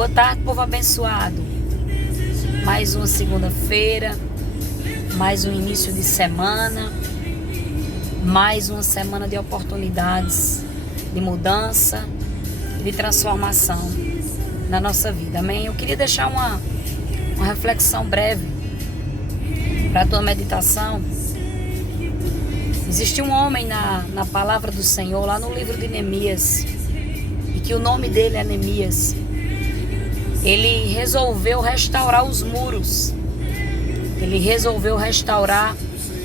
Boa tarde, povo abençoado. Mais uma segunda-feira, mais um início de semana, mais uma semana de oportunidades, de mudança, de transformação na nossa vida. Amém? Eu queria deixar uma reflexão breve para a tua meditação. Existe um homem na palavra do Senhor, lá no livro de Neemias, e que o nome dele é Neemias. Ele resolveu restaurar os muros, ele resolveu restaurar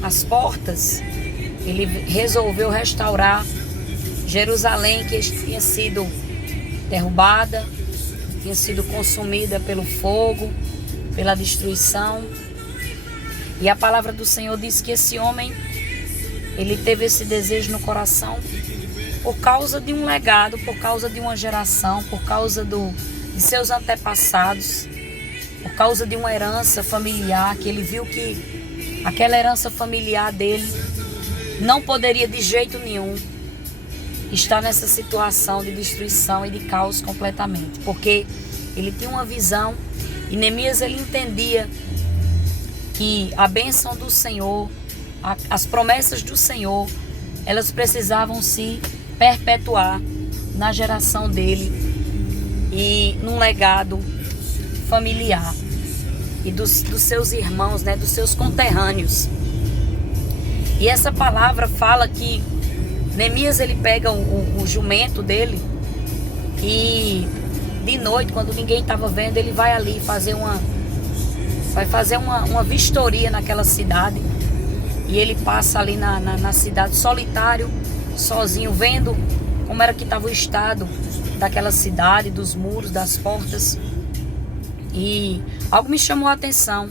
as portas, ele resolveu restaurar Jerusalém, que tinha sido derrubada, tinha sido consumida pelo fogo, pela destruição. E a palavra do Senhor diz que esse homem, ele teve esse desejo no coração por causa de um legado, por causa de uma geração, por causa de seus antepassados, por causa de uma herança familiar, que ele viu que aquela herança familiar dele não poderia de jeito nenhum estar nessa situação de destruição e de caos completamente, porque ele tinha uma visão, e Neemias ele entendia que a bênção do Senhor, as promessas do Senhor, elas precisavam se perpetuar na geração dele e num legado familiar e dos seus irmãos, né, dos seus conterrâneos. E essa palavra fala que Neemias ele pega o jumento dele e de noite, quando ninguém estava vendo, ele vai ali fazer uma vistoria naquela cidade. E ele passa ali na cidade solitário, sozinho, vendo como era que estava o estado daquela cidade, dos muros, das portas. E algo me chamou a atenção,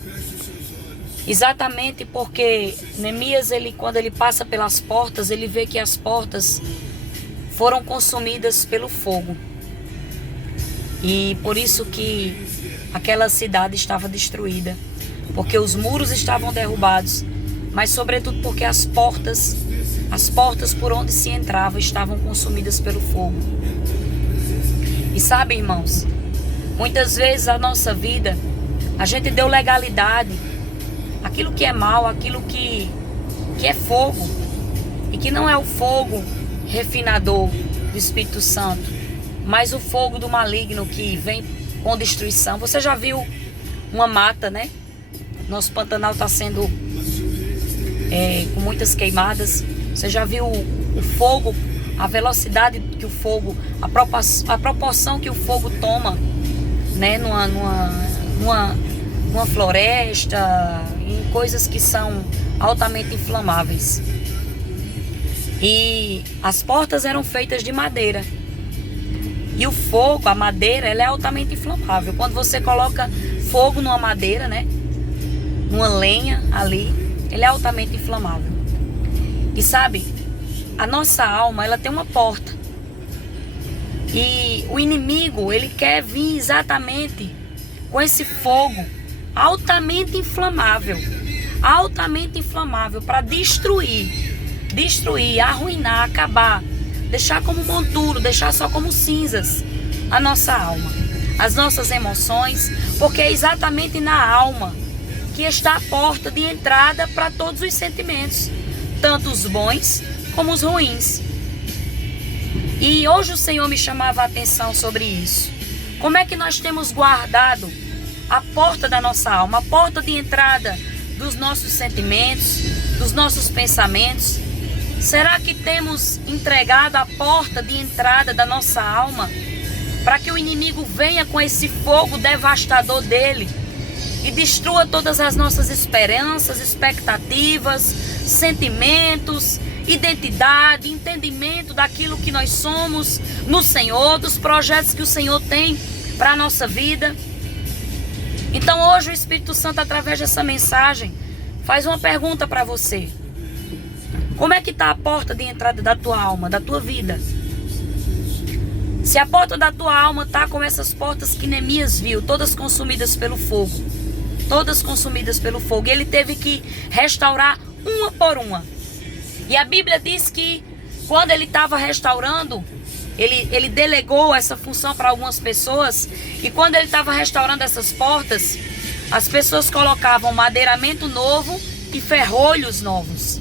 exatamente porque Neemias, quando ele passa pelas portas, ele vê que as portas foram consumidas pelo fogo. E por isso que aquela cidade estava destruída, porque os muros estavam derrubados, mas sobretudo porque as portas por onde se entrava estavam consumidas pelo fogo. E sabe, irmãos, muitas vezes a nossa vida, a gente deu legalidade àquilo que é mal, àquilo que é fogo, e que não é o fogo refinador do Espírito Santo, mas o fogo do maligno que vem com destruição. Você já viu uma mata, né? Nosso Pantanal está sendo com muitas queimadas. Você já viu o fogo, a velocidade que o fogo, a proporção que o fogo toma, né, numa floresta, em coisas que são altamente inflamáveis. E as portas eram feitas de madeira. E o fogo, a madeira, ela é altamente inflamável. Quando você coloca fogo numa madeira, né, numa lenha ali, ele é altamente inflamável. E sabe, a nossa alma, ela tem uma porta. E o inimigo, ele quer vir exatamente com esse fogo altamente inflamável para destruir, arruinar, acabar, deixar como monturo, deixar só como cinzas a nossa alma, as nossas emoções, porque é exatamente na alma que está a porta de entrada para todos os sentimentos, tanto os bons como os ruins. E hoje o Senhor me chamava a atenção sobre isso. Como é que nós temos guardado a porta da nossa alma, a porta de entrada dos nossos sentimentos, dos nossos pensamentos? Será que temos entregado a porta de entrada da nossa alma para que o inimigo venha com esse fogo devastador dele e destrua todas as nossas esperanças, expectativas, sentimentos, identidade, entendimento daquilo que nós somos no Senhor, dos projetos que o Senhor tem para a nossa vida? Então hoje o Espírito Santo, através dessa mensagem, faz uma pergunta para você. Como é que está a porta de entrada da tua alma, da tua vida? Se a porta da tua alma está como essas portas que Neemias viu, todas consumidas pelo fogo, ele teve que restaurar uma por uma. E a Bíblia diz que quando ele estava restaurando, Ele delegou essa função para algumas pessoas. E quando ele estava restaurando essas portas, as pessoas colocavam madeiramento novo e ferrolhos novos.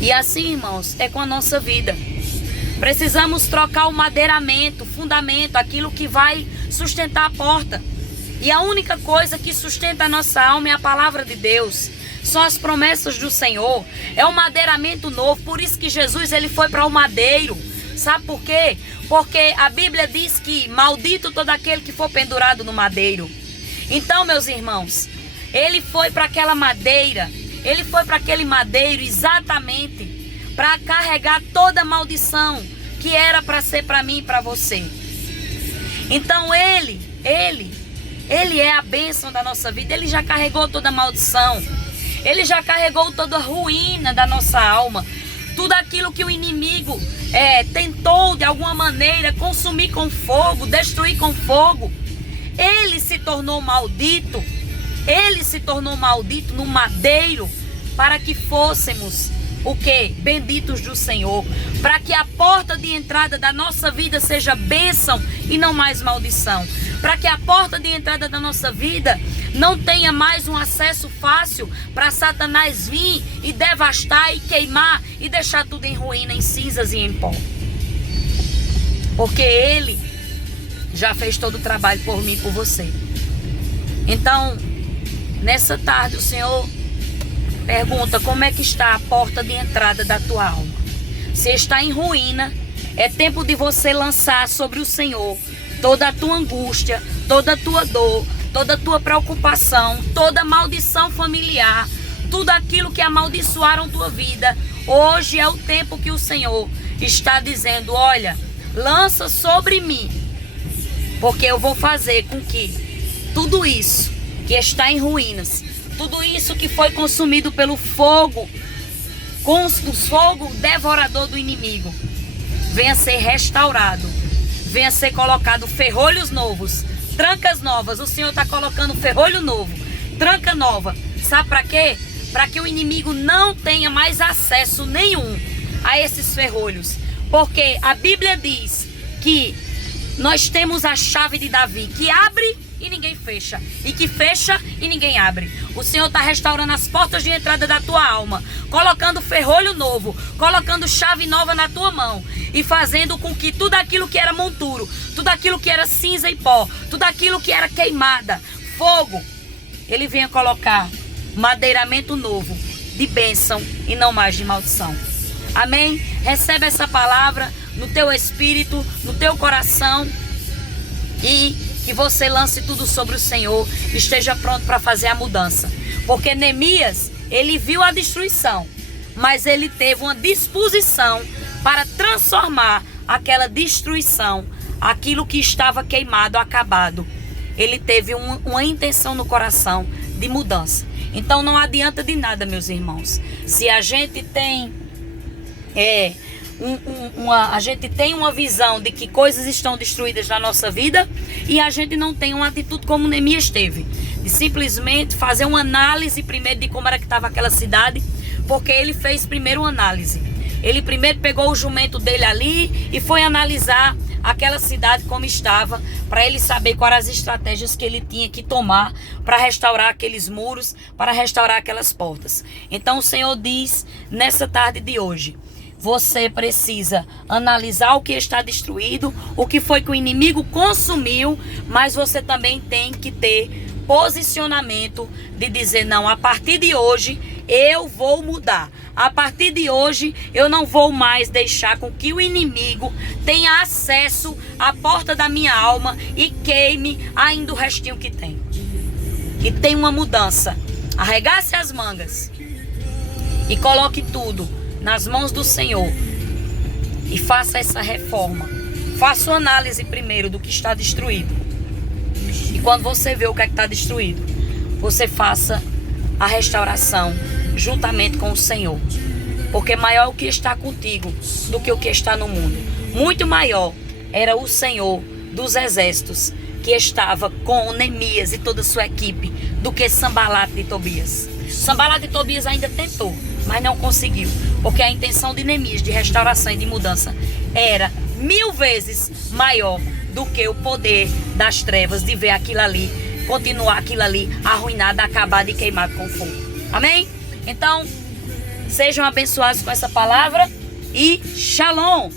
E assim, irmãos, é com a nossa vida. Precisamos trocar o madeiramento, o fundamento, aquilo que vai sustentar a porta. E a única coisa que sustenta a nossa alma é a palavra de Deus. São as promessas do Senhor. É um madeiramento novo. Por isso que Jesus ele foi para o madeiro. Sabe por quê? Porque a Bíblia diz que maldito todo aquele que for pendurado no madeiro. Então, meus irmãos, ele foi para aquela madeira. Ele foi para aquele madeiro exatamente para carregar toda a maldição que era para ser para mim e para você. Então ele é a bênção da nossa vida. Ele já carregou toda a maldição. Ele já carregou toda a ruína da nossa alma. Tudo aquilo que o inimigo tentou de alguma maneira consumir com fogo, destruir com fogo. Ele se tornou maldito. Ele se tornou maldito no madeiro para que fôssemos o quê? Benditos do Senhor. Para que a porta de entrada da nossa vida seja bênção e não mais maldição. Para que a porta de entrada da nossa vida não tenha mais um acesso fácil para Satanás vir e devastar e queimar e deixar tudo em ruína, em cinzas e em pó. Porque ele já fez todo o trabalho por mim e por você. Então, nessa tarde o Senhor pergunta como é que está a porta de entrada da tua alma. Se está em ruína, é tempo de você lançar sobre o Senhor toda a tua angústia, toda a tua dor, toda a tua preocupação, toda a maldição familiar, tudo aquilo que amaldiçoaram tua vida. Hoje é o tempo que o Senhor está dizendo, olha, lança sobre mim, porque eu vou fazer com que tudo isso que está em ruínas, tudo isso que foi consumido pelo fogo, com o fogo devorador do inimigo, venha ser restaurado, venha ser colocado ferrolhos novos, trancas novas. O Senhor está colocando ferrolho novo, tranca nova. Sabe para quê? Para que o inimigo não tenha mais acesso nenhum a esses ferrolhos. Porque a Bíblia diz que nós temos a chave de Davi, que abre e ninguém fecha, e que fecha e ninguém abre. O Senhor está restaurando as portas de entrada da tua alma, colocando ferrolho novo, colocando chave nova na tua mão e fazendo com que tudo aquilo que era monturo, tudo aquilo que era cinza e pó, tudo aquilo que era queimada, fogo, Ele venha colocar madeiramento novo de bênção e não mais de maldição. Amém? Recebe essa palavra no teu espírito, no teu coração, e que você lance tudo sobre o Senhor, esteja pronto para fazer a mudança. Porque Neemias, ele viu a destruição, mas ele teve uma disposição para transformar aquela destruição, aquilo que estava queimado, acabado. Ele teve uma intenção no coração de mudança. Então não adianta de nada, meus irmãos, se a gente tem a gente tem uma visão de que coisas estão destruídas na nossa vida e a gente não tem uma atitude como Neemias teve, de simplesmente fazer uma análise primeiro de como era que estava aquela cidade, porque ele fez primeiro uma análise. Ele primeiro pegou o jumento dele ali e foi analisar aquela cidade como estava, para ele saber quais eram as estratégias que ele tinha que tomar para restaurar aqueles muros, para restaurar aquelas portas. Então o Senhor diz nessa tarde de hoje, você precisa analisar o que está destruído, o que foi que o inimigo consumiu, mas você também tem que ter posicionamento de dizer, não, a partir de hoje eu vou mudar. A partir de hoje eu não vou mais deixar com que o inimigo tenha acesso à porta da minha alma e queime ainda o restinho que tem. E tem uma mudança. Arregace as mangas e coloque tudo nas mãos do Senhor e faça essa reforma. Faça uma análise primeiro do que está destruído. E quando você vê o que é que está destruído, você faça a restauração juntamente com o Senhor. Porque maior é o que está contigo do que o que está no mundo. Muito maior era o Senhor dos exércitos que estava com Neemias e toda a sua equipe do que Sanbalate de Tobias. Sanbalate de Tobias ainda tentou, mas não conseguiu, porque a intenção de Neemias de restauração e de mudança era 1000 vezes maior do que o poder das trevas de ver aquilo ali, continuar aquilo ali arruinado, acabado e queimado com fogo. Amém? Então, sejam abençoados com essa palavra e shalom!